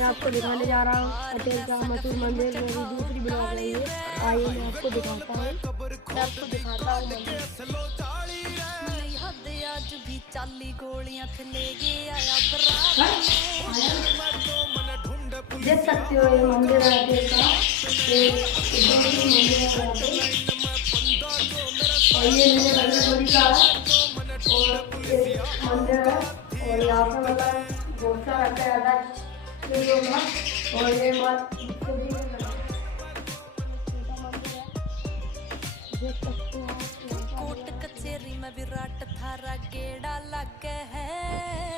मैं आपको दिखाने जा रहा हूँ अटेर का मशहूर मंदिर। मेरी दूसरी ब्लॉग है ये। आइए मैं आपको दिखाता हूँ मंदिर। देख सकते हो ये मंदिर है अटेर का। ये एकदम ही मंदिर है यहाँ पे। और ये मेरे बजरंगबली का है और एक मंदिर है। और यहाँ पे मतलब घोषणा रखा जाता है चीज़ों का। और ये मत छोटा मंदिर है, देख सकते हो आप। कोट कचेरी में विराट थारा गेड़ा लग है।